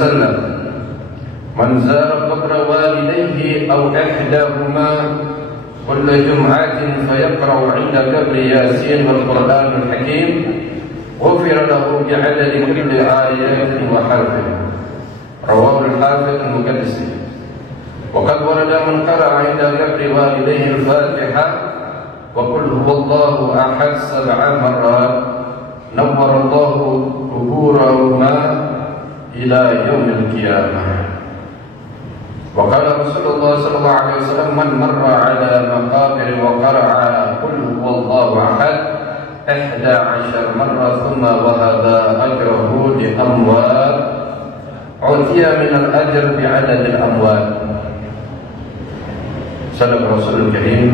وسلم: من زار قبر والديه أو إحداهما كل جمعة فيقرأ عند قبر ياسين والقرآن الحكيم غفر له بعدد كل آيات وحرف. رواه الحافظ المقدسي. وقد ورد من قرأ عند قبر والديه الفاتحة وقل هو الله أحد 7 مرات نور الله قبورهما إلى يوم القيامة. وقال رسول الله صلى الله عليه وسلم: من مر على مقابر وقرأ قل هو الله أحد 11 مرة ثم وهب أجره لأموات عطي من الأجر بعدد الأموات. Sadaq Rasulul Karim.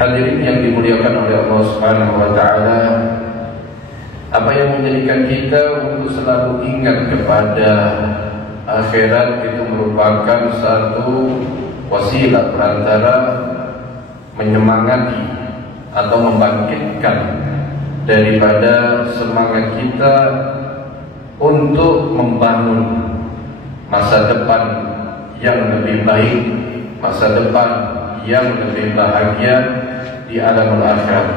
Hadirin yang dimuliakan oleh Allah Subhanahu wa taala, apa yang menjadikan kita untuk selalu ingat kepada akhirat itu merupakan satu wasilah perantara menyemangati atau membangkitkan daripada semangat kita untuk membangun masa depan yang lebih baik, masa depan yang lebih bahagia di alam akhirat.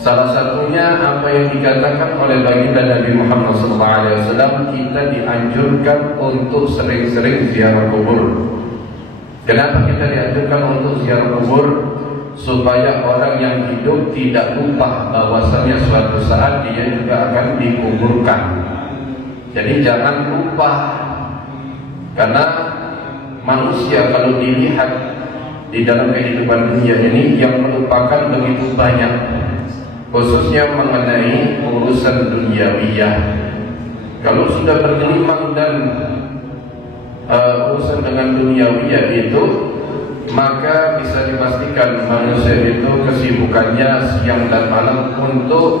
Salah satunya apa yang dikatakan oleh baginda Nabi Muhammad SAW, kita dianjurkan untuk sering-sering ziarah kubur. Kenapa kita dianjurkan untuk ziarah kubur? Supaya orang yang hidup tidak lupa bahwasanya suatu saat dia juga akan dikuburkan. Jadi jangan lupa, karena manusia kalau dilihat di dalam kehidupan dunia ini yang melupakan begitu banyak, khususnya mengenai urusan duniawiyah. Kalau sudah bergelimang dan urusan dengan duniawiyah itu, maka bisa dipastikan manusia itu kesibukannya siang dan malam untuk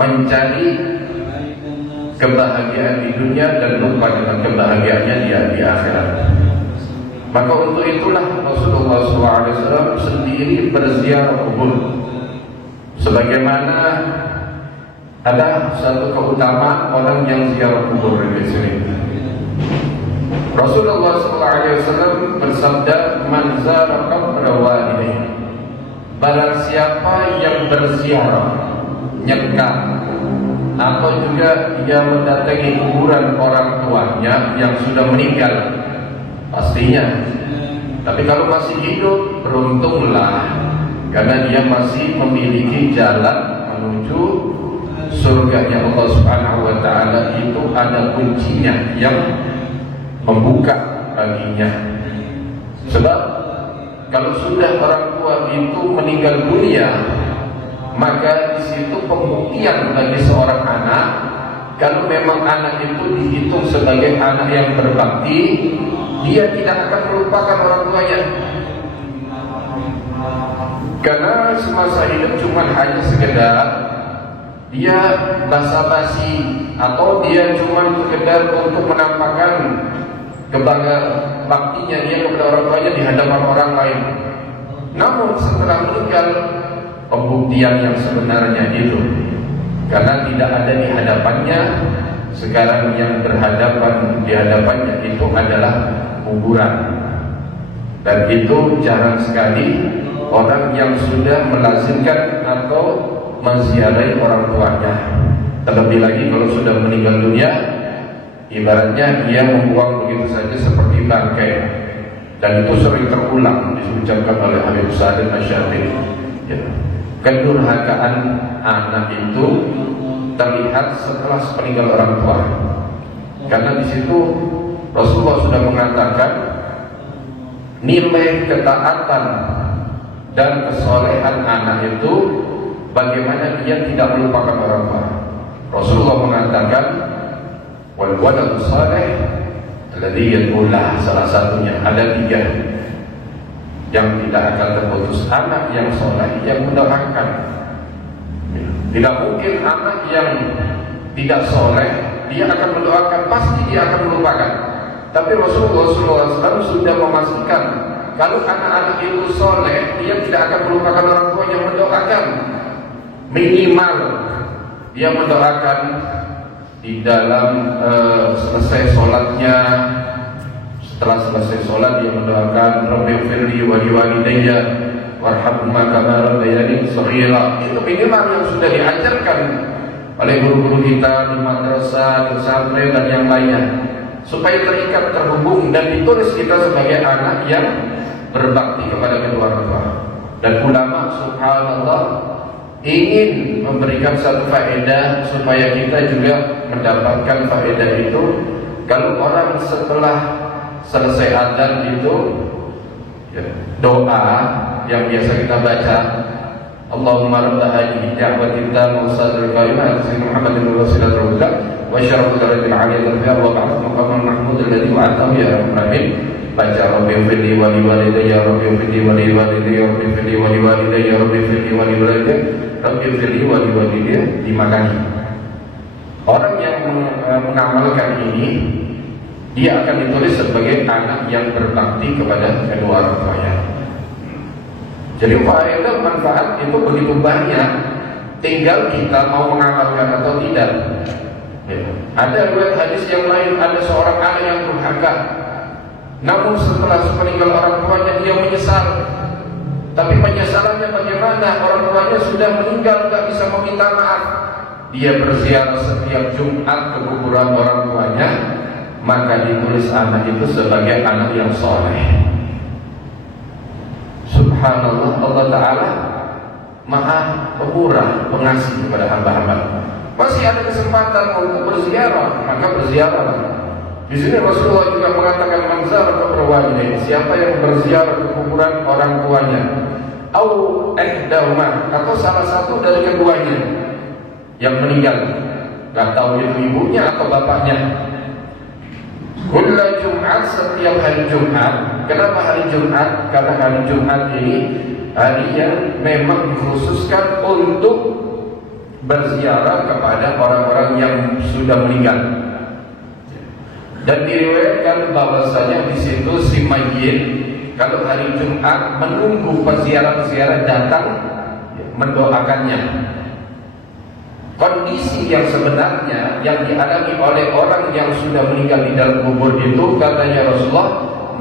mencari kebahagiaan di dunia dan lupa dengan kebahagiaannya di akhirat. Maka untuk itulah Rasulullah SAW sendiri berziarah kubur. Sebagaimana ada satu keutamaan orang yang ziarah kubur di sini. Rasulullah SAW bersabda: "Man zara qabra walidayhi." Barang siapa yang berziarah, nyekar, atau juga dia mendatangi kuburan orang tuanya yang sudah meninggal, pastinya. Tapi kalau masih hidup, beruntunglah, karena dia masih memiliki jalan menuju surganya Allah Subhanahu wa taala. Itu ada kuncinya yang membuka baginya. Sebab kalau sudah orang tua itu meninggal dunia, maka di situ pembuktian bagi seorang anak. Kalau memang anak itu dihitung sebagai anak yang berbakti, dia tidak akan melupakan orang tuanya. Karena semasa hidup cuma hanya sekedar dia basa-basi, atau dia cuma sekedar untuk menampakkan baktinya dia kepada orang tuanya di hadapan orang lain. Namun setelah meninggal, pembuktian yang sebenarnya itu, karena tidak ada di hadapannya. Sekarang yang berhadapan di hadapannya itu adalah kuburan. Dan itu jarang sekali orang yang sudah melazimkan atau menziarahi orang tuanya. Terlebih lagi kalau sudah meninggal dunia, ibaratnya dia membuang begitu saja seperti bangkai. Dan itu sering terulang diucapkan oleh Habib Sa'id Asy-Syadzili. Ya. Kedurhakaan anak itu terlihat setelah sepeninggal orang tua. Karena di situ Rasulullah sudah mengatakan nilai ketaatan dan kesolehan anak itu bagaimana dia tidak melupakan orang tua. Rasulullah mengatakan wal waladu salih alladhi yad'ulah, salah satunya ada 3 yang tidak akan terputus: anak yang soleh yang mendoakan. Tidak mungkin anak yang tidak soleh dia akan mendoakan, pasti dia akan melupakan. Tapi Rasulullah SAW sudah memastikan kalau anak-anak itu soleh, dia tidak akan melupakan orang tua yang mendoakan. Minimal dia mendoakan di dalam selesai sholatnya, setelah selesai sholat dia mendoakan Rabbighfirli wa liwalidayya warhamhuma kama rabbayani shaghira. Itu minimal yang sudah diajarkan oleh guru-guru kita di madrasah, di pesantren dan yang lainnya, supaya terikat, terhubung dan ditulis kita sebagai anak yang berbakti kepada kedua orang tua. Dan ulama subhanallah ingin memberikan satu faedah supaya kita juga mendapatkan faedah itu. Kalau orang setelah selesai adzan itu doa yang biasa kita baca, Allahumma rabb hadhihi da'wati tammah wa sadril kalimah sayyidina Muhammadin wasilatul huda wa syarafil darajatil 'aliyatil fiha wa ba'ath maqaman mahmud alladhi wa'atahu ya rahman. Baca Rabbighfirli wa liwalidayya Rabbighfirli wa liwalidayya Rabbighfirli wa liwalidayya Rabbighfirli wa liwalidayya Rabbighfirli wa liwalidayya dimakani. Orang yang mengamalkan ini, dia akan ditulis sebagai anak yang berbakti kepada kedua orang tuanya. Jadi faedah manfaat itu begitu banyak, tinggal kita mau mengamalkan atau tidak. Ada riwayat hadis yang lain, ada seorang anak yang durhaka, namun setelah meninggal orang tuanya dia menyesal. Tapi penyesalannya bagaimana? Orang tuanya sudah meninggal, tidak bisa meminta maaf. Dia berziarah setiap Jumat ke kuburan orang tuanya, maka ditulis anak itu sebagai anak yang soleh. Subhanallah, Allah Ta'ala Maha Pemurah, pengasih kepada hamba-hamba. Masih ada kesempatan untuk berziarah, maka berziarah. Di sini Rasulullah juga mengatakan man zara qabra walidayhi, siapa yang berziarah ke kuburan orang tuanya, au ihdahuma, atau salah satu dari keduanya yang meninggal, enggak tahu itu ibunya atau bapaknya. Kulla Jumat, setiap hari Jumat. Kenapa hari Jumat? Karena hari Jumat ini hari yang memang dikhususkan untuk berziarah kepada orang-orang yang sudah meninggal. Dan diriwayatkan bahwasanya di situ si mayit kalau hari Jumat menunggu peziarah-peziarah datang mendoakannya. Kondisi yang sebenarnya yang dialami oleh orang yang sudah meninggal di dalam kubur itu, katanya Rasulullah,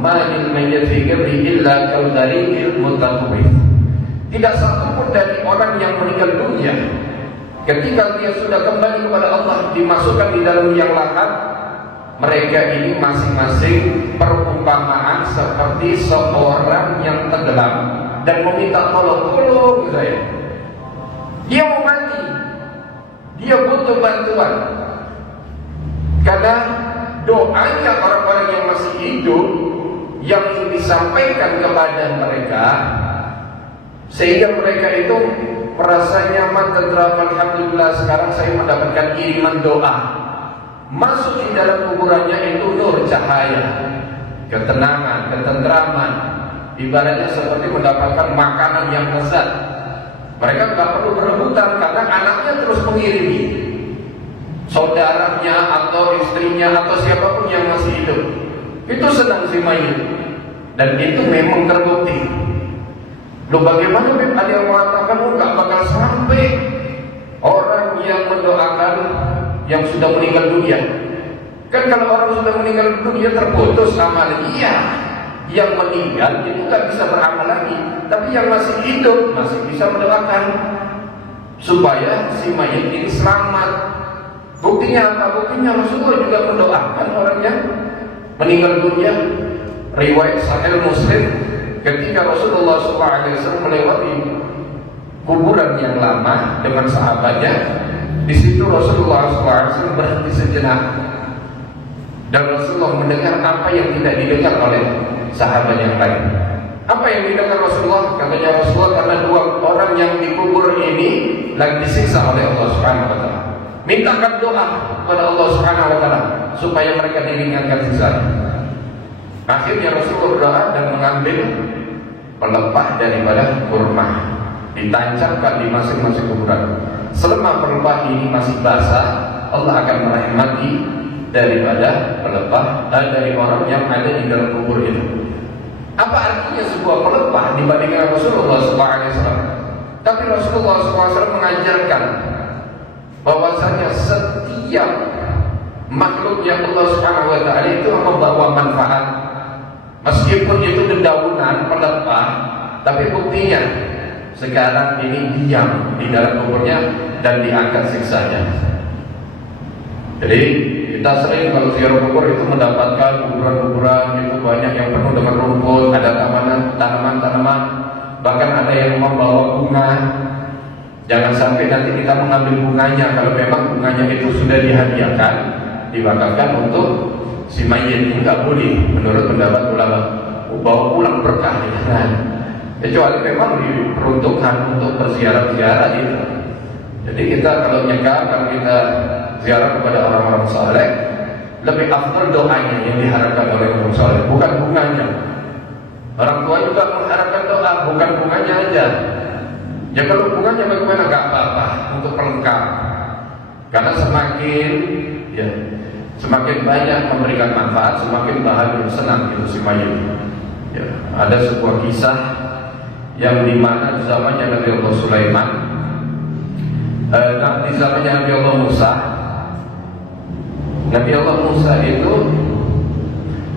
manil mayyit fi qabri illa kaldaril mutatawwif. Tidak satu pun dari orang yang meninggal dunia ketika dia sudah kembali kepada Allah, dimasukkan di dalam liang lahat, mereka ini masing-masing perumpamaan seperti seorang yang tenggelam dan meminta tolong saya. Dia mau mati, dia butuh bantuan. Karena doanya orang-orang yang masih hidup yang disampaikan kepada mereka, sehingga mereka itu merasa nyaman, tentram, alhamdulillah sekarang saya mendapatkan kiriman doa. Masuk di dalam kuburannya itu nur, cahaya, ketenangan, ketentraman. Ibaratnya seperti mendapatkan makanan yang lezat. Mereka tidak perlu berebutan karena anaknya terus mengirimi, saudaranya atau istrinya atau siapapun yang masih hidup. Itu senang si mayit. Dan itu memang terbukti. Loh bagaimana ada yang mengatakan nggak bakal sampai orang yang mendoakan yang sudah meninggal dunia? Kan kalau orang sudah meninggal dunia terputus amalnya. Iya, yang meninggal itu nggak bisa beramal lagi, tapi yang masih hidup masih bisa mendoakan supaya si mayit ini selamat. Buktinya apa? Buktinya Rasulullah juga mendoakan orang yang meninggal dunia. Riwayat Sahih Muslim, ketika Rasulullah SAW melewati kuburan yang lama dengan sahabatnya, di situ Rasulullah SAW berhenti sejenak dan Rasulullah mendengar apa yang tidak didengar oleh sahabat yang lain. Apa yang didengar Rasulullah? Katanya Rasulullah, karena dua orang yang dikubur ini lagi disiksa oleh Allah Subhanahu wa taala. Mintakan doa kepada Allah Subhanahu wa taala supaya mereka diringankan siksa. Akhirnya Rasulullah berdoa dan mengambil pelepah daripada kurma, ditancapkan di masing-masing kuburan. Selama pelepah ini masih basah, Allah akan merahmati daripada pelepah dari orang yang ada di dalam kubur itu. Apa artinya sebuah pelepah dibandingkan Rasulullah SAW? Tapi Rasulullah SAW mengajarkan bahwasanya setiap makhluk yang Allah Subhanahu wa taala itu membawa manfaat. Meskipun itu dedaunan pelepah, tapi buktinya sekarang ini diam di dalam kuburnya dan diangkat siksanya. Jadi kita sering kalau ziarah kubur itu mendapatkan kuburan-kuburan itu banyak yang penuh dengan rumput, ada tanaman-tanaman, bahkan ada yang membawa bunga. Jangan sampai nanti kita mengambil bunganya kalau memang bunganya itu sudah dihadiahkan, dibakarkan untuk si mayit. Enggak boleh menurut pendapat ulama. Bawa pulang berkah kan. Kecuali memang diperuntukkan untuk berziarah-ziarah itu. Jadi kita kalau nyekar, kalau kita ziarah kepada orang-orang saleh, lebih afdal doanya yang diharapkan oleh orang saleh, bukan bunganya. Orang tua juga mengharapkan doa, bukan bunganya aja. Ya kalau bunganya bagaimana? Gak apa-apa untuk pelengkap. Karena semakin banyak memberikan manfaat, semakin bahagia senang itu si mayit. Ya, ada sebuah kisah yang dimana di zamannya Nabi Allah Sulaiman, di zamannya Nabi Allah Musa, Nabi Allah Musa itu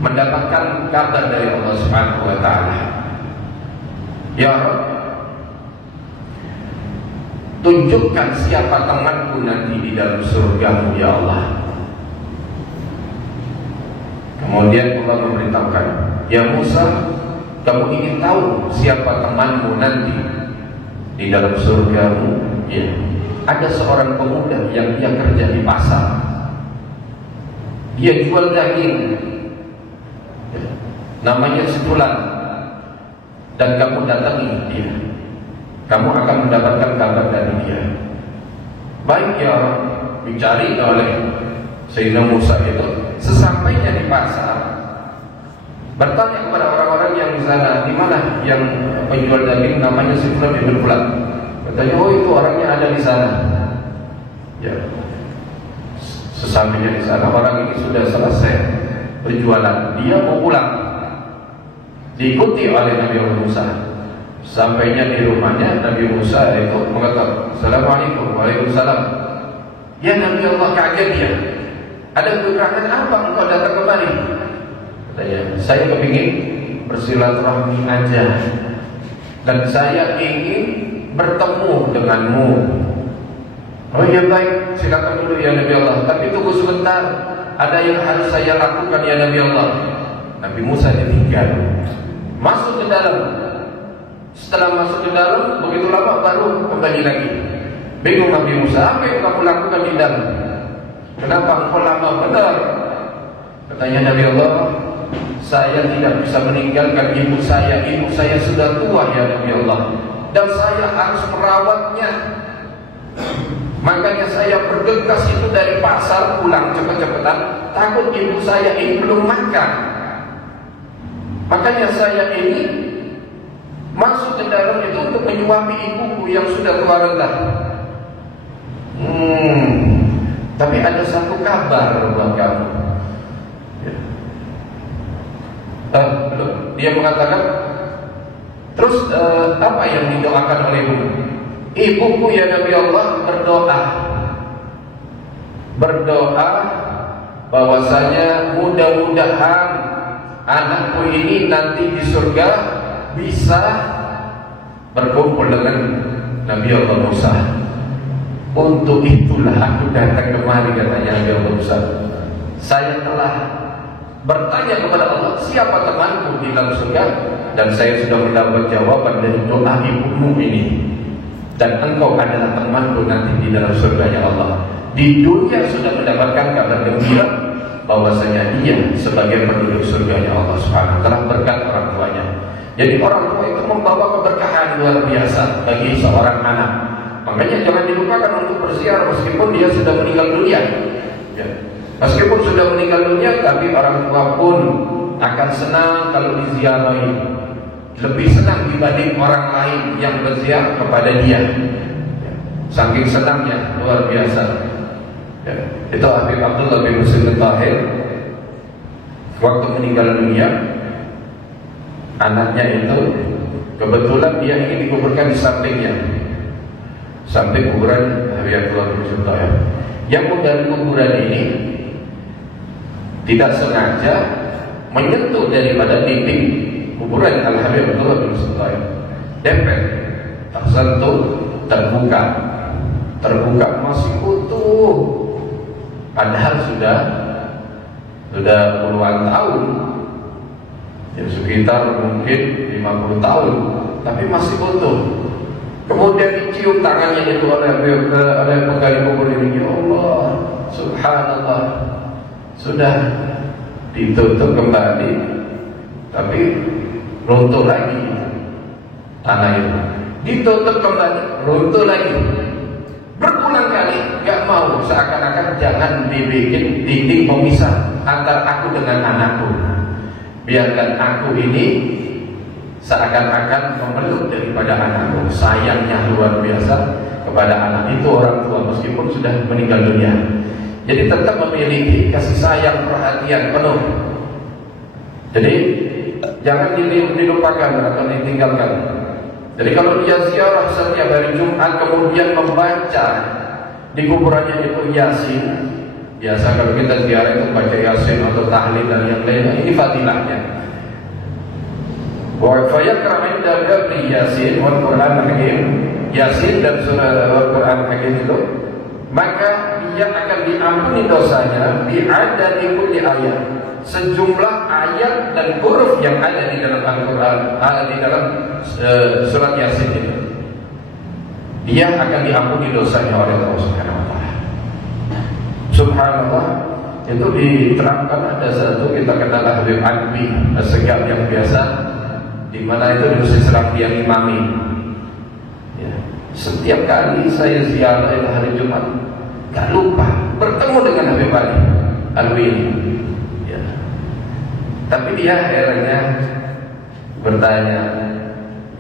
mendapatkan kabar dari Allah Subhanahu wa taala. Ya Rabb, tunjukkan siapa temanku nanti di dalam surga-Mu ya Allah. Kemudian Allah memberitahukan, ya Musa, kamu ingin tahu siapa temanmu nanti di dalam surga-Mu? Ya, ada seorang pemuda yang dia kerja di pasar. Dia jual daging, ya, namanya si Fulan, dan kamu datangi dia. Kamu akan mendapatkan kabar dari dia. Baik ya, dicari oleh Sayyidina Musa itu. Sesampainya di pasar, bertanya kepada orang-orang yang di sana, di mana yang penjual daging namanya si Fulan bin Fulan. Katanya, oh itu orangnya ada di sana. Ya. Sesampainya di sana, orang ini sudah selesai berjualan. Dia mau pulang. Diikuti oleh Nabi Musa. Sampainya di rumahnya, Nabi Musa itu mengatakan, Assalamualaikum. Waalaikumsalam. Ya Nabi Allah, kaget dia. Ada keberatan apa engkau datang kemari? Katanya, saya kepingin bersilaturahmi aja, dan saya ingin bertemu denganmu. Oh ya baik, silakan dulu ya Nabi Allah. Tapi tunggu sebentar, ada yang harus saya lakukan ya Nabi Allah. Nabi Musa ditinggal, masuk ke dalam. Setelah masuk ke dalam, begitu lama baru kembali lagi. Bingung Nabi Musa, apa yang kamu lakukan di dalam? Kenapa engkau lama benar? Katanya Nabi Allah, saya tidak bisa meninggalkan ibu saya. Ibu saya sudah tua ya Nabi Allah, dan saya harus merawatnya. Makanya saya bergegas itu dari pasar pulang cepet-cepetan, takut ibu saya ini belum makan. Makanya saya ini masuk ke dalam itu untuk menyuapi ibuku yang sudah tua renta. Tapi ada satu kabar buat kamu. Dia mengatakan, terus apa yang didoakan olehmu? Ibuku ya Nabi Allah berdoa bahwasanya mudah-mudahan anakku ini nanti di surga bisa berkumpul dengan Nabi Allah Musa. Untuk itulah aku datang kemari, katanya Nabi Allah Musa. Saya telah bertanya kepada Allah, siapa temanku di dalam surga, dan saya sudah mendapat jawaban dari doa ibumu ini. Dan engkau adalah temanku nanti di dalam surganya Allah. Di dunia sudah mendapatkan kabar gembira bahwasanya dia sebagai penduduk surganya Allah Subhanahu wa taala berkat orang tuanya. Jadi orang tua itu membawa keberkahan luar biasa bagi seorang anak. Makanya jangan dilupakan untuk berziarah meskipun dia sudah meninggal dunia. Ya. Meskipun sudah meninggal dunia, tapi orang tua pun akan senang kalau diziarahi. Lebih senang dibanding orang lain yang berziarah kepada dia. Ya. Saking senangnya luar biasa. Ya. Itu Habib Abdullah bin Muslim Tahir waktu meninggal dunia, anaknya itu kebetulan dia ingin dikuburkan di sampingnya, samping kuburan Habib Abdullah bin Muslim Tahir. Yang menggali kuburan ini tidak sengaja menyentuh daripada dinding kuburan Al-Habib Abdullah bin Sulaim, dempet, tersentuh, terbuka masih utuh, padahal sudah puluhan tahun, ya sekitar mungkin 50 tahun, tapi masih utuh. Kemudian dicium tangannya itu oleh penggali kubur ini. Ya Allah, subhanallah, sudah ditutup kembali, tapi runtuh lagi tanah itu. Ditutup kembali, runtuh lagi. Berulang kali, gak mau, seakan-akan jangan dibikin dinding pemisah antara aku dengan anakku. Biarkan aku ini seakan-akan memeluk daripada anakku. Sayangnya luar biasa kepada anak itu orang tua meskipun sudah meninggal dunia. Jadi tetap memiliki kasih sayang, perhatian penuh. Jadi jangan dilupakan atau ditinggalkan. Jadi kalau dia ziarah setiap hari Jumat kemudian membaca di kuburannya itu Yasin, biasa kalau kita ziarah itu baca Yasin atau tahlil dan yang lainnya, ini fadilahnya. Wa yaqra inda qabri Yasin wal Qur'an Hakim, Yasin dan surah Al-Qur'an Hakim itu, maka dia akan diampuni dosanya bi'adadi kulli ayat, sejumlah ayat dan huruf yang ada di dalam Al-Qur'an, di dalam surat Yasin itu. Dia akan diampuni dosanya oleh Allah Subhanahu wa taala. Subhanallah, itu diterangkan ada satu kita kenal Habib Anbi As-Segaf yang biasa, di mana itu di Masjid Seram yang imami. Ya. Setiap kali saya ziarah itu hari Jumat, gak lupa bertemu dengan Habib Ali Alwi ini. Ya. Tapi dia akhirnya bertanya,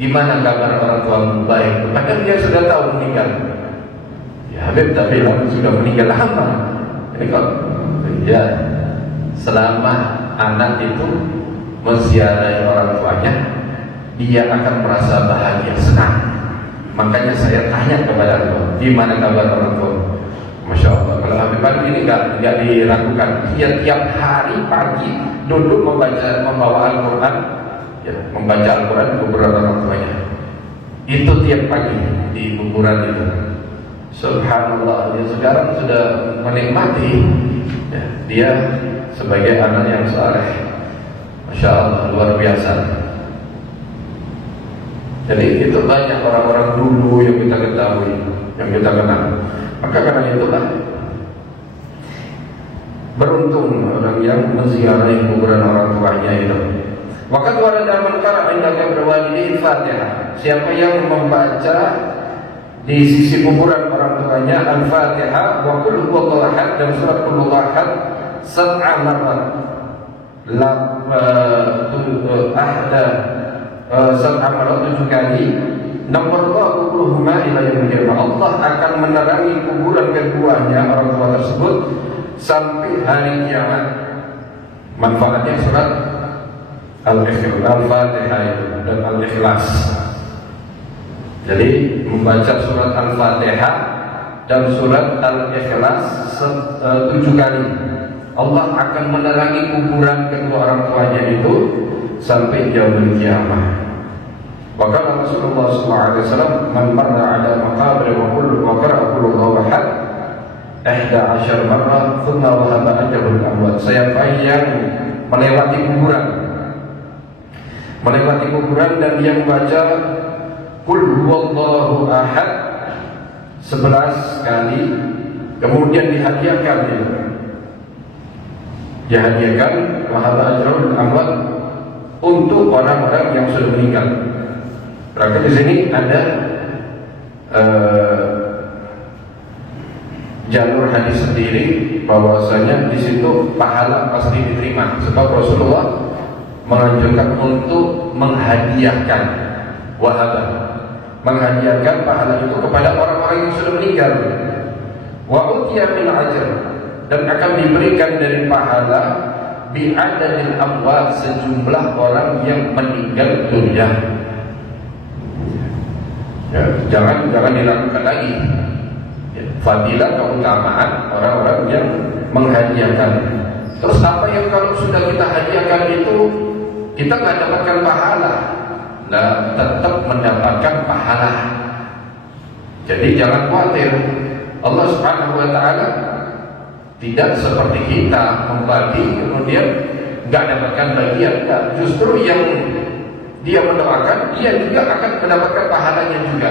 gimana kabar orang tuamu? Baik. Padahal dia sudah tahu meninggal. Ya Habib tapi sudah meninggal lama. Ini kok ya, selama anak itu menziarahi orang tuanya, dia akan merasa bahagia, senang. Makanya saya tanya kepada Allah, gimana kabar orang tua? Masya Allah, kalau Habib Ali ini nggak diragukan. Dia tiap hari pagi duduk membawa Al-Quran, ya, membaca Al-Quran di kuburan orang tuanya. Itu tiap pagi di kuburan itu. Subhanallah, dia sekarang sudah menikmati, ya, dia sebagai anak yang saleh. Masya Allah, luar biasa. Jadi itu banyak orang-orang dulu yang kita ketahui, yang kita kenal. Maka karena itulah beruntung orang yang menziarahi kuburan orang tuanya itu. Maka warada man qara'a inda qabri walidayhi Al-Fatihah. Siapa yang membaca di sisi kuburan orang tuanya Al-Fatihah wa qul huwallahu ahad dan surat qul huwallahu ahad sab'a marrat. Sab'a marrat 7 kali. Nomor 20 ila yaumil qiyamah. Allah akan menerangi kuburan keduanya orang tua tersebut sampai hari kiamat. Manfaatnya surat Al-Fatihah dan Al-Ikhlas. Jadi membaca surat Al-Fatihah dan surat Al-Ikhlas 7 kali, Allah akan menerangi kuburan kedua orang tuanya itu sampai yaumil qiyamah. Wakala Rasulullah SAW, man marra ala maqabri wa qara'a qul huwallahu ahad 11 marrah thumma wahaba ajrul amwat. Siapa yang melewati kuburan dan yang membaca qul huwallahu ahad 11 kali, kemudian dihadiahkan wahaba ajrul amwat untuk orang-orang yang sudah meninggal. Berarti di sini ada jalur hadis sendiri bahwasanya di situ pahala pasti diterima. Sebab Rasulullah menganjurkan untuk menghadiahkan menghadiahkan pahala itu kepada orang-orang yang sudah meninggal. Wa utiya min ajr, dan akan diberikan dari pahala bi'adadil amwat, sejumlah orang yang meninggal dunia. Ya, jangan dilakukan lagi. Ya, fadilah keutamaan orang-orang yang menghadiahkan Terus apa yang kalau sudah kita hadiahkan itu kita nggak dapatkan pahala? Nah, tetap mendapatkan pahala. Jadi jangan khawatir, Allah Subhanahu wa Ta'ala tidak seperti kita membagi kemudian nggak dapatkan bagian. Enggak. Justru yang dia mendoakan, dia juga akan mendapatkan pahalanya juga.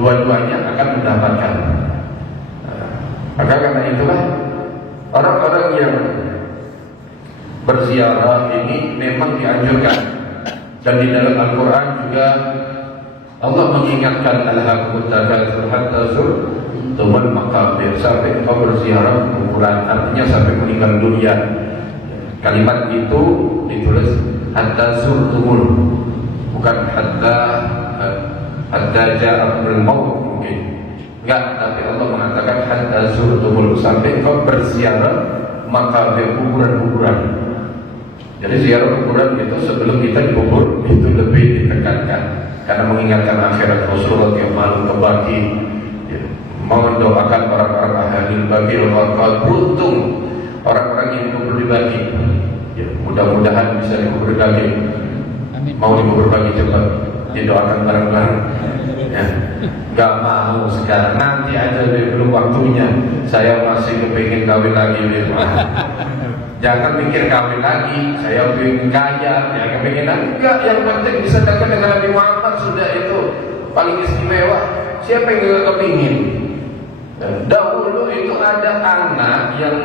Dua-duanya akan mendapatkan. Maka karena itulah orang-orang yang berziarah ini memang dianjurkan. Dan di dalam Al-Quran juga Allah mengingatkan alhaakumut takatsur hatta zurtumul maqabir, sampai engkau berziarah kuburan, artinya sampai meninggal dunia. Kalimat itu ditulis hatta zurtumul, bukan hatta ja'akumul maut mungkin. Enggak, tapi Allah mengatakan hatta zurtumul, sampai engkau berziarah maqabir, kuburan-kuburan. Jadi ziarah kuburan itu sebelum kita dikubur itu lebih ditekankan, karena mengingatkan akhirat. Rasulullah yang malu kebaki, mau mendoakan orang-orang ahli bagi al-gharqad, beruntung orang-orang yang dikubur di baki. Ya, mudah-mudahan bisa dikubur di baki. Mau dikubur baki cepat, didoakan bareng-bareng. Ya, nggak mau sekarang, nanti aja belum waktunya. Saya masih kepingin kawin lagi. Jangan mikir kawin lagi, saya pengen kaya, ya kepingin lagi. Enggak, yang penting bisa dekat dengan Nabi Muhammad, sudah itu paling istimewa. Siapa yang gak kepingin? Dahulu itu ada anak yang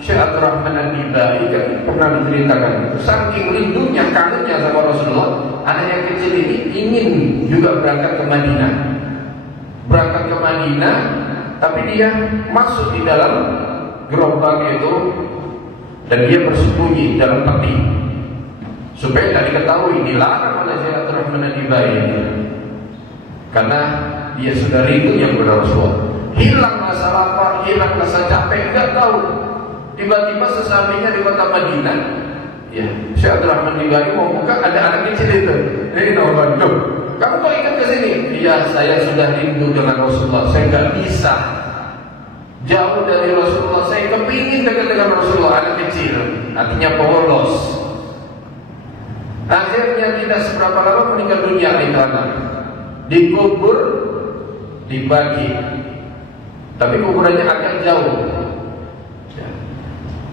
Syekh Abdul Rahman An-Nibai kan pernah menceritakan itu, saking rindunya, kangennya sama Rasulullah, anak yang kecil ini ingin juga berangkat ke Madinah. Berangkat ke Madinah, tapi dia masuk di dalam gerobak itu dan dia bersembunyi dalam peti supaya tidak diketahui, dilarang oleh Syekh Abdul Rahman An-Nibai karena dia sudah rindu yang kepada Rasulullah. Hilang rasa lapar, hilang rasa capek, nggak tahu. Tiba-tiba sesampainya di kota Madinah, ya Syekh Abdul Rahman An-Nibai mau buka, ada anak kecil itu. Ini nama Bandung. Kamu kok ikut ke sini? Iya, saya sudah rindu dengan Rasulullah. Saya nggak bisa jauh dari Rasulullah, saya kepingin dekat dengan Rasulullah. Anak kecil, artinya polos. Akhirnya tidak seberapa lama meninggal dunia itu anak. Dikubur, dibagi, tapi kuburannya agak jauh. Ya.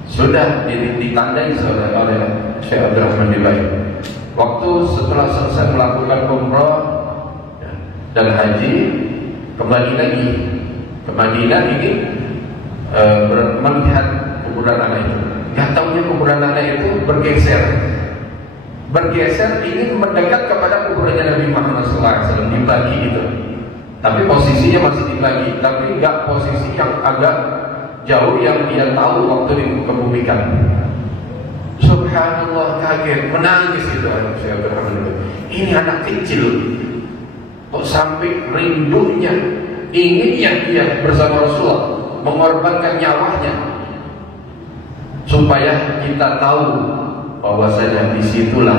Sudah ditandai oleh Syekh Abdul Rahman An-Nibai. Waktu setelah selesai melakukan umrah dan haji, kembali lagi ke Madinah ini. Melihat kuburan anak itu, nggak tahunya kuburan anak itu bergeser ingin mendekat kepada kuburannya Nabi Muhammad SAW, dibagi itu. Tapi posisinya masih dibagi, tapi nggak posisi yang agak jauh yang dia tahu waktu dikebumikan. Subhanallah, kaget, menangis itu anak saya berhamdulillah. Ini anak kecil kok sampai rindunya, inginnya dia bersama Rasulullah, mengorbankan nyawanya supaya kita tahu bahwasanya disitulah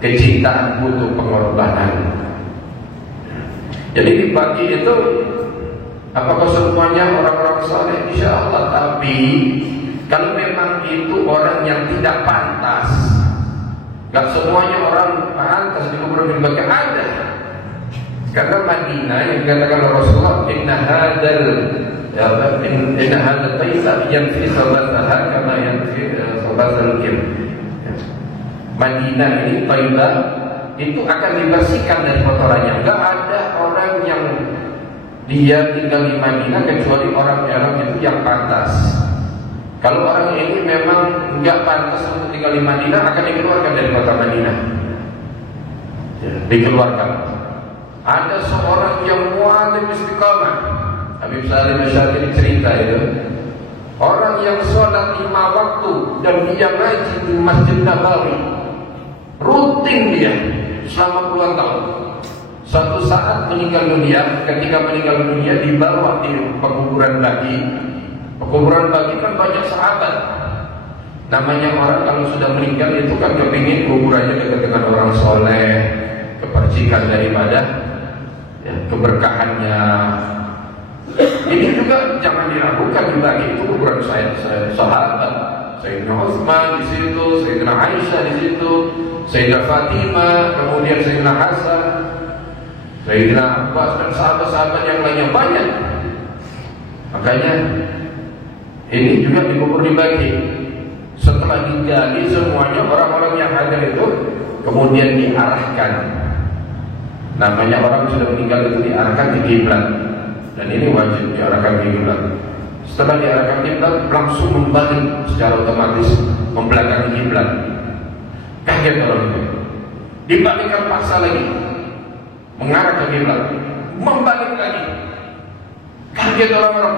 kecintaan butuh pengorbanan. Jadi dibagi itu apakah semuanya orang-orang saleh? Insya Allah. Tapi kalau memang itu orang yang tidak pantas, nggak semuanya orang pantas dikubur di bagi, ada. Karena Madinah yang dikatakan oleh Rasulullah, inna hadal tayyib yanfi khabathaha kama yanfi khabathal kim. Madinah ini Taibah itu akan dibersihkan dari kotorannya. Enggak ada orang yang dia tinggal di Madinah kecuali orang-orang itu yang pantas. Kalau orang ini memang enggak pantas untuk tinggal di Madinah, akan dikeluarkan dari kota Madinah. Dikeluarkan. Ada seorang yang mu'alim istiqamah, Habib Salim Asy'ari cerita itu, orang yang sholat 5 waktu dan dia ngaji di Masjid Nabawi, rutin dia selama puluhan tahun. Suatu saat meninggal dunia, ketika meninggal dunia dibawa di pekuburan bagi. Pekuburan bagi kan banyak sahabat. Namanya orang kalau sudah meninggal itu kan kepingin kuburannya dekat dengan orang soleh, kepercikan daripada ya, keberkahannya. Ini juga jangan diragukan, dibagi itu kuburan saya sahabat. Sayyidina Utsman di situ, Sayyidina Aisyah di situ, Sayyidina Fatimah, kemudian Sayyidina Hasan, Sayyidina Abbas, dan sahabat-sahabat yang lainnya banyak. Makanya ini juga dikubur dibagi. Setelah digali semuanya, orang-orang yang hadir itu kemudian diarahkan. Namanya orang sudah meninggal itu diarahkan ke kiblat, dan ini wajib diarahkan ke kiblat. Setelah diarahkan ke kiblat, langsung membalik secara otomatis membelakangi kiblat. Kaget orang itu, dibalikkan paksa lagi, mengarah ke kiblat, membalik lagi. Kaget orang-orang,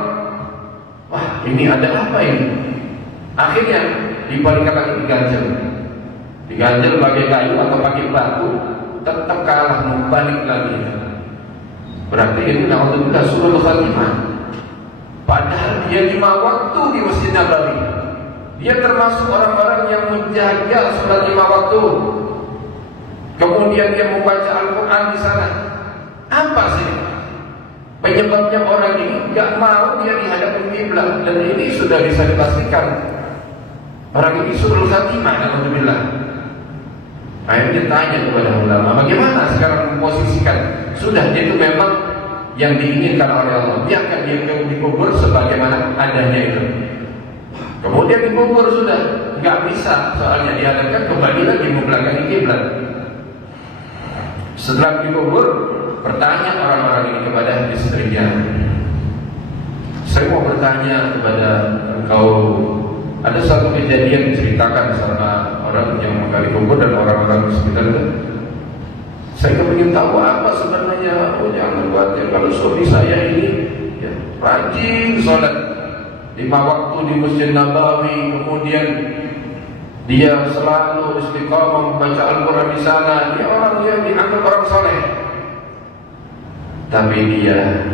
wah ini ada apa ini? Akhirnya dibalikkan lagi, diganjel pakai kayu atau pakai batu, tetap kalah, membalik lagi. Berarti ini alhamdulillah suul khatimah. Padahal dia 5 waktu di Masjid Nabawi. Dia termasuk orang-orang yang menjaga sholat 5 waktu. Kemudian dia membaca Al-Quran di sana. Apa sih penyebabnya orang ini gak mau dia dihadapkan kiblat? Dan ini sudah bisa dipastikan orang ini suul khatimah, alhamdulillah. Akhirnya tanya kepada ulama, bagaimana sekarang memposisikan? Sudah, itu memang yang diinginkan oleh Allah. Biarkan dia dikubur sebagaimana adanya itu. Kemudian dikubur sudah, nggak bisa, soalnya dihadapkan kembali lagi membelakangi kiblat. Setelah dikubur, bertanya orang-orang ini kepada istrinya, saya mau bertanya kepada engkau, ada satu kejadian diceritakan sama orang yang menggali kubur dan orang-orang sekitar itu. Saya ingin tahu apa sebenarnya. Oh jangan buat ya, kalau suami saya ini ya, rajin sholat 5 waktu di Masjid Nabawi, kemudian dia selalu istiqamah membaca Al-Quran di sana. Dia orang yang dianggap orang soleh, tapi dia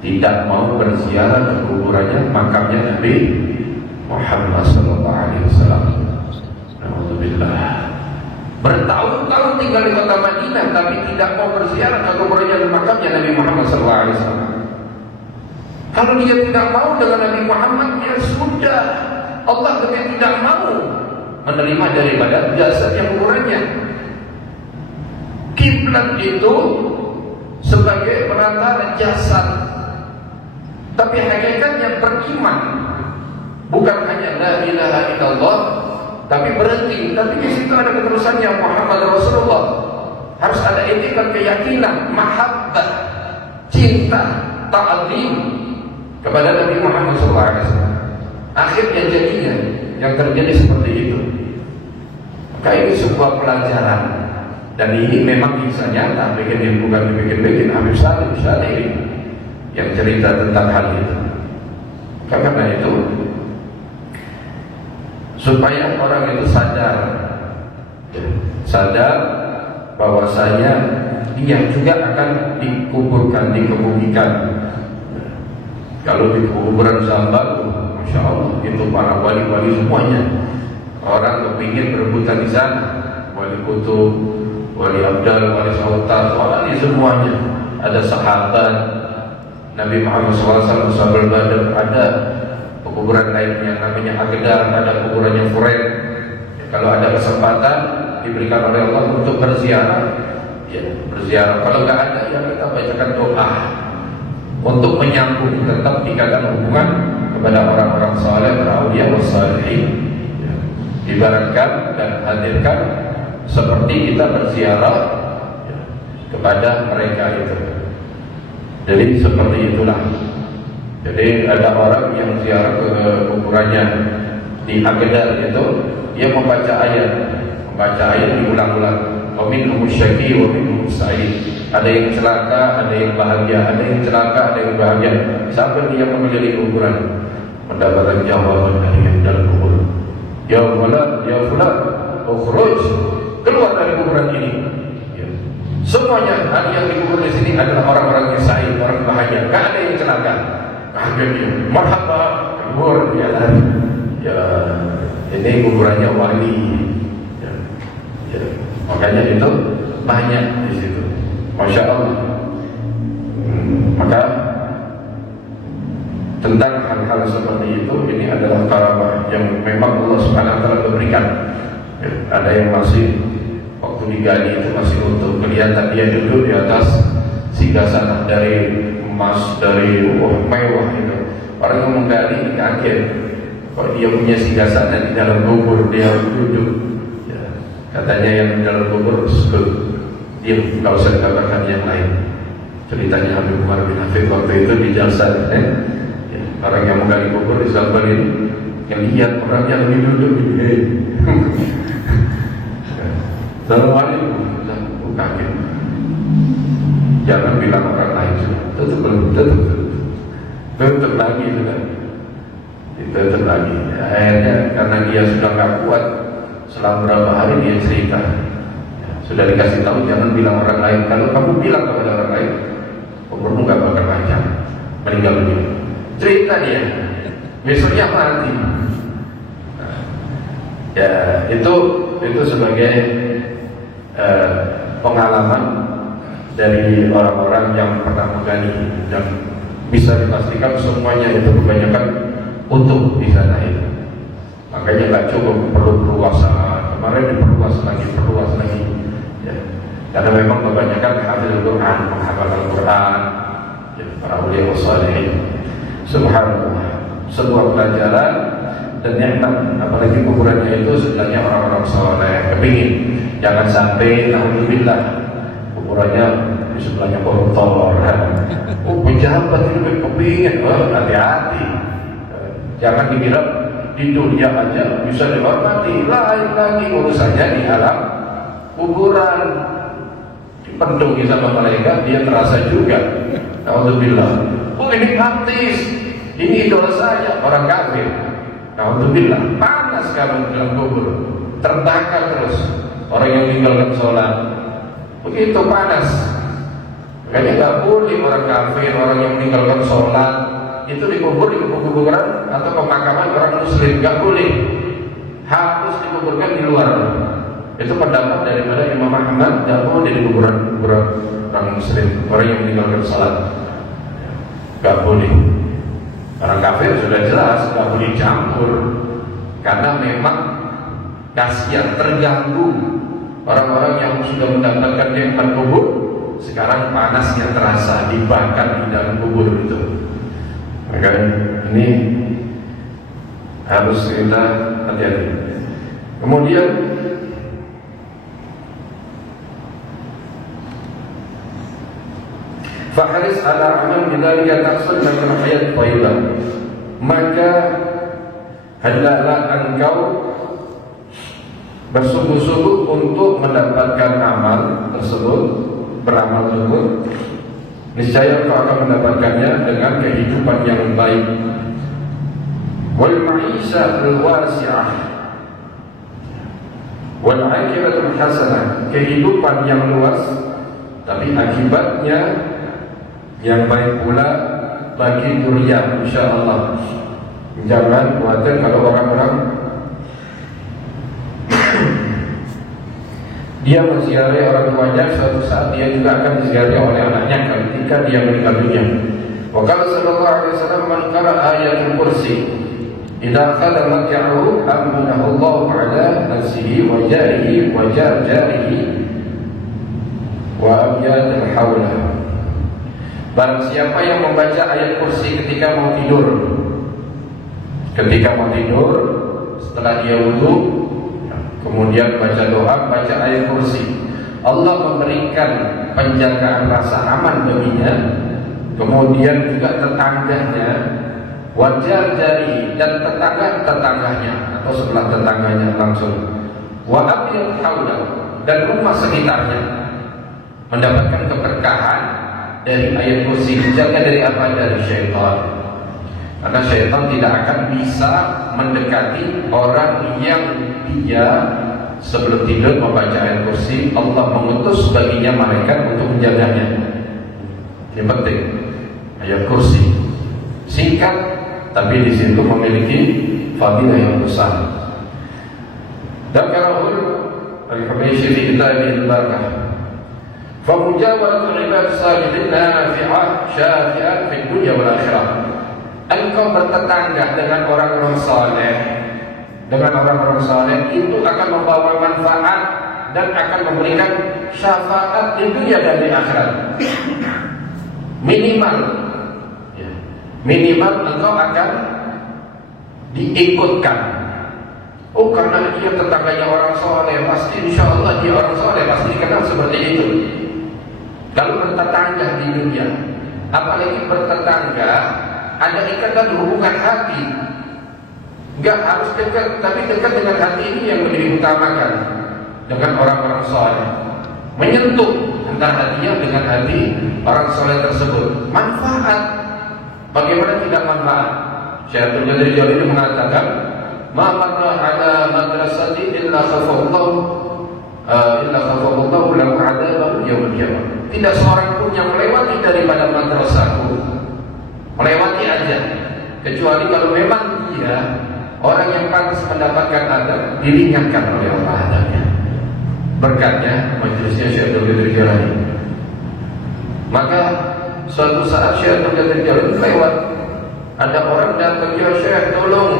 tidak mau berziarah ke kuburannya, makamnya Nabi Muhammad SAW. Alhamdulillah. Bertahun-tahun tinggal di kota Madinah, tapi tidak mau berziarah ke kuburannya dan makamnya Nabi Muhammad SAW. Kalau dia tidak mau dengan Nabi Muhammad, ya sudah, Allah lebih tidak mau menerima daripada jasad yang kuburannya. Kiblat itu sebagai perantara jasad, tapi hakikatnya beriman. Bukan hanya la ilaha illallah, tapi berhenti. Tapi di situ ada keterusan yang Muhammad Rasulullah. Harus ada etikat keyakinan, mahabbah, cinta, ta'zim kepada Nabi Muhammad SAW. Akhirnya jadinya yang terjadi seperti itu. Maka ini sebuah pelajaran, dan ini memang kisah nyata, bukan dibikin-bikin. Habib Salim Syadili yang cerita tentang hal itu. Karena itu, supaya orang itu sadar bahwasanya dia juga akan dikuburkan, dikebumikan. Kalau di kuburan Zambal, masya Allah, itu para wali-wali semuanya. Orang kepingin berebutan di sana, wali kutub, wali abdal, wali sautat, wali semuanya. Ada sahabat Nabi Muhammad SAW, sahabat Badr, ada kuburan lainnya namanya Agdar, ada kuburannya Furen. Kalau ada kesempatan diberikan oleh Allah untuk berziarah, ya berziarah. Kalau nggak ada, ya kita bacakan doa untuk menyambung, tetap tingkatkan hubungan kepada orang-orang saleh, auliya wassalihin. Ya, ibaratkan dan hadirkan seperti kita berziarah ya, kepada mereka itu. Jadi seperti itulah. Jadi ada orang yang ziarah ke kuburannya di Agdar itu, dia membaca ayat diulang-ulang. Wa minhum syaqi wa minhum sa'id. Ada yang celaka, ada yang bahagia, ada yang celaka, ada yang bahagia. Sampai dia mengelilingi kuburan, mendapatkan jawaban dari yang dalam kubur. Ya fulan, ya fulan, ukhruj, keluar dari kuburan ini. Ya. Semuanya yang dikubur di sini adalah orang-orang yang sa'id, orang bahagia. Gak ada yang celaka. Akhirnya, marhaba, kubur ya, ya ini kuburannya wali. Ya, ya. Makanya itu banyak di situ, masya Allah. Maka tentang hal-hal seperti itu. Ini adalah karamah yang memang Allah Subhanahu wa taala berikan. Ada yang masih waktu digali itu masih utuh, kelihatan dia duduk di atas singgasana dari emas, dari mewah itu. Orang yang menggali kaget, kok dia punya singgasana di dalam kubur, dia duduk. Ya, katanya yang di dalam kubur sebut dia nggak usah dikabarkan yang lain. Ceritanya Habib Umar bin Hafid waktu itu di Jalsa, orang yang menggali kubur di Salban ini, yang lihat orangnya lagi duduk di dalam hari kaget. Jangan bilang orang lain sudah tutup lagi sudah, tutup lagi. Akhirnya karena dia sudah nggak kuat, setelah beberapa hari dia cerita, sudah dikasih tahu jangan bilang orang lain. Kalau kamu bilang kepada orang lain, kuburmu nggak bakal panjang, meninggal dunia. Cerita dia, besoknya mati. Ya itu sebagai pengalaman dari orang-orang yang pernah menggali, dan bisa dipastikan semuanya itu kebanyakan utuh di sana itu. Makanya nggak cukup perlu perluasan. Kemarin diperluas lagi, ya. Karena memang kebanyakan hafizul Quran, menghafal Al-Quran, ya, para ulama saleh. Subhanallah, sebuah pelajaran dan nikmat. Apalagi kuburannya itu sebenarnya orang-orang saleh. Kepingin jangan sampai alhamdulillah kuburannya di sebelahnya koruptor. Pejabat itu kepingin, hati-hati. Jangan dikira di dunia aja bisa dihormati, lain lagi urusannya di alam kuburan. Dipenuhi sama malaikat, dia terasa juga. Alhamdulillah. Ini artis, ini idola saya, orang kafir. Alhamdulillah, panas kamu dalam kubur, terbakar terus. Orang yang meninggalkan sholat, begitu panas. Makanya nggak boleh orang kafir, orang yang meninggalkan sholat itu dikubur di kuburan atau pemakaman orang muslim, nggak boleh. Harus dikuburkan di luar. Itu pendapat daripada Imam Ahmad, nggak boleh di kuburan orang muslim, orang yang meninggalkan sholat. Gak boleh. Orang kafir sudah jelas gak boleh campur, karena memang kasihan, terganggu. Orang-orang yang sudah mendapatkan nikmat kubur sekarang panasnya terasa, dibakar di dalam kubur itu. Maka ini harus kita hati-hati. Kemudian fahris ala amal bidzalika tahsul lakal hayat thayyibah. Maka hendaklah engkau bersungguh-sungguh untuk mendapatkan amal tersebut, beramal tersebut. Niscaya engkau akan mendapatkannya dengan kehidupan yang baik. Wal ma'isyatul wasi'ah wal 'aqibatul hasanah, kehidupan yang luas tapi akibatnya yang baik pula bagi dzurriyyah, insyaallah. Jangan khawatir kalau orang-orang dia menziarahi orang tuanya, suatu saat dia juga akan diziarahi oleh anaknya ketika dia meninggal dunia. Wa qala sallallahu alaihi wasallam, man qara'a ayatul kursi idza qala mat'ahu aminahu Allah ala nafsihi wa jarihi wa jarihi wa abyad al-hawla. Barang siapa yang membaca ayat kursi ketika mau tidur, setelah dia wudu, kemudian baca doa, baca ayat kursi, Allah memberikan penjagaan rasa aman baginya. Kemudian juga tetangganya, wajar jari, dan tetangganya atau sebelah tetangganya langsung, wa abil haulah, dan rumah sekitarnya mendapatkan keberkahan dari ayat kursi. Dijaga dari apa? Dari syaitan. Karena syaitan tidak akan bisa mendekati orang yang dia sebelum tidur membaca ayat kursi. Allah mengutus baginya malaikat untuk menjaganya. Ini penting. Ayat kursi singkat, tapi di situ memiliki fadilah yang besar. Dzakarahul al-Humayshi fi kitabih al-Barakah. فمجاورة العباد الصالحين نافعة شافعة في الدنيا والآخرة. engkau bertetangga dengan orang-orang saleh, itu akan membawa manfaat dan akan memberikan syafaat di dunia dan di akhirat. Minimal engkau akan diikutkan. Oh, karena dia tetangganya orang soleh, pasti insya Allah dia orang soleh, pasti dikenal seperti itu. Kalau bertetangga di dunia, apalagi bertetangga, ada ikatan hubungan hati. Enggak harus dekat, tapi dekat dengan hati ini yang lebih diutamakan. Dengan orang-orang soleh, menyentuh antara hatinya dengan hati orang soleh tersebut. Manfaat, bagaimana tidak manfaat? Syekh Abdul Qadir Jailani mengatakan, "Ma marra ala madrasati illa khafallahu lahu 'adaban yaumil qiyamah." Tidak seorang pun yang melewati daripada madrasahku, melewati aja, kecuali kalau memang dia orang yang pantas mendapatkan adab, diringankan oleh Allah adabnya. Berkatnya majelisnya Syekh Abdul Qadir Jailani. Maka suatu saat Syekh Abdul Qadir Jailani lewat, ada orang datang, "Ya Syekh, tolong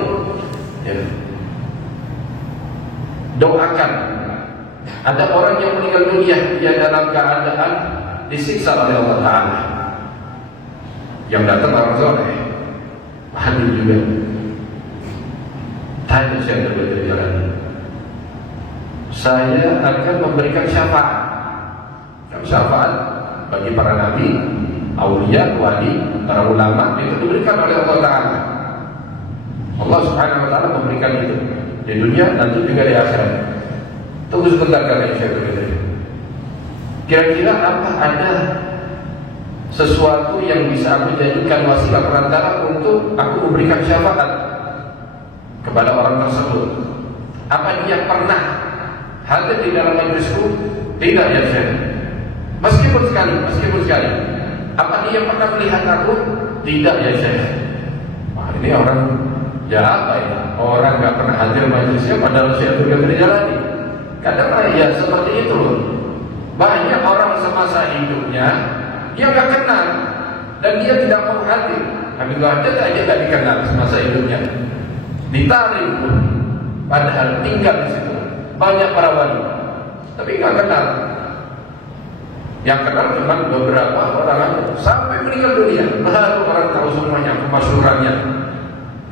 doakan. Ada orang yang meninggal dunia, dia dalam keadaan disiksa oleh Allah Ta'ala." Yang datang orang soleh, hadir juga. Tanya Syekh Abdul Qadir Jailani, "Saya akan memberikan syafaat." Syafaat bagi para nabi, aulia, wali, para ulama itu diberikan oleh Allah Ta'ala. Allah Subhanahu Wa Ta'ala memberikan itu di dunia, nanti juga di akhirat. Tunggu sebentar kali Syekh Abdul Qadir. Kira-kira apa ada sesuatu yang bisa aku jadikan wasilah perantara untuk aku memberikan syafaat kepada orang tersebut? Apa dia pernah hadir di dalam majlisku? Tidak ya Syekh. Meskipun sekali. Apa dia pernah melihat aku? Tidak ya Syekh. Wah, ini orang apa ya? Orang nggak pernah hadir majlisnya padahal Syekh Abdul Qadir Jailani. Kadang ya seperti itu. Banyak orang semasa hidupnya dia nggak kenal dan dia tidak mau hadir. Tapi nggak ada aja nggak dikenal semasa hidupnya. Ditarik pun, padahal tinggal di situ banyak para wali, tapi nggak kenal. Yang kenal cuma beberapa orang sampai meninggal dunia, baru orang tahu semuanya, kemasyhurannya,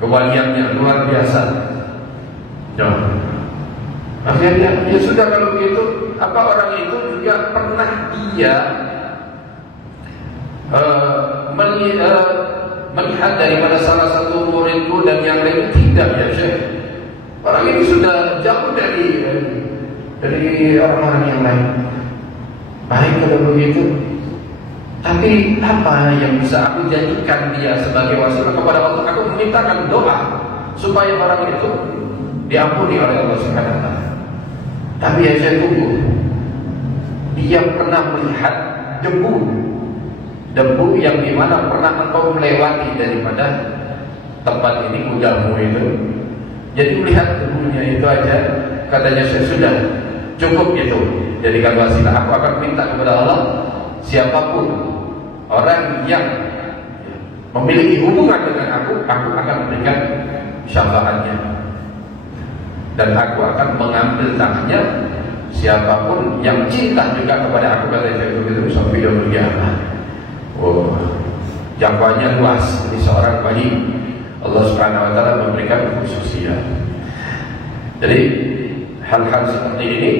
kewaliannya luar biasa. Akhirnya ya sudah kalau begitu, apa orang itu juga pernah dia melihat daripada salah satu muridku dan yang lain? Tidak ya Syekh. Orang ini sudah jauh dari orang-orang yang lain. Baik kalau begitu, tapi apa yang bisa aku jadikan dia sebagai wasilah kepada Allah? Aku memintakan doa supaya orang itu diampuni oleh Allah Subhanahu Wa Ta'ala. Tapi ya saya tunggu, dia pernah melihat debu yang dimana pernah engkau melewati daripada tempat ini, kudamu itu. Jadi melihat debunya itu aja, katanya saya sudah cukup itu, jadikan wasilah. Aku akan minta kepada Allah, siapapun orang yang memiliki hubungan dengan aku akan memberikan syafaatnya, dan aku akan mengambil tangannya siapapun yang cinta juga kepada aku, kata saya itu sampai yaumil qiyamah. Oh, jangkauannya luas. Ini seorang wali Allah Subhanahu Wa Ta'ala memberikan khususiyah. Jadi hal-hal seperti ini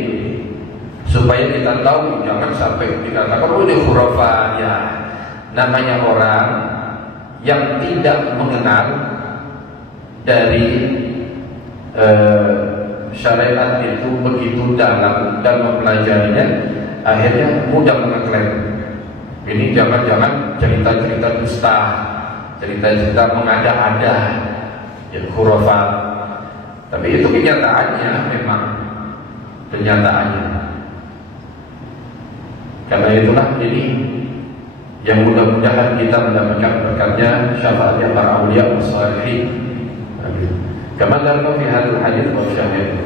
supaya kita tahu, jangan sampai dikatakan oh ini khurafat ya. Namanya orang yang tidak mengenal dari syariat itu begitu dalam dan mempelajarinya, akhirnya mudah mengeklaim. Ini jangan-jangan cerita-cerita dusta, cerita-cerita mengada-ada, ya khurafat. Tapi itu kenyataannya, memang kenyataannya. Karena itulah ini yang mudah-mudahan kita mendapatkan berkatnya syafaatnya para aulia wassalihin. Kama dalam fi hadis wa syahid.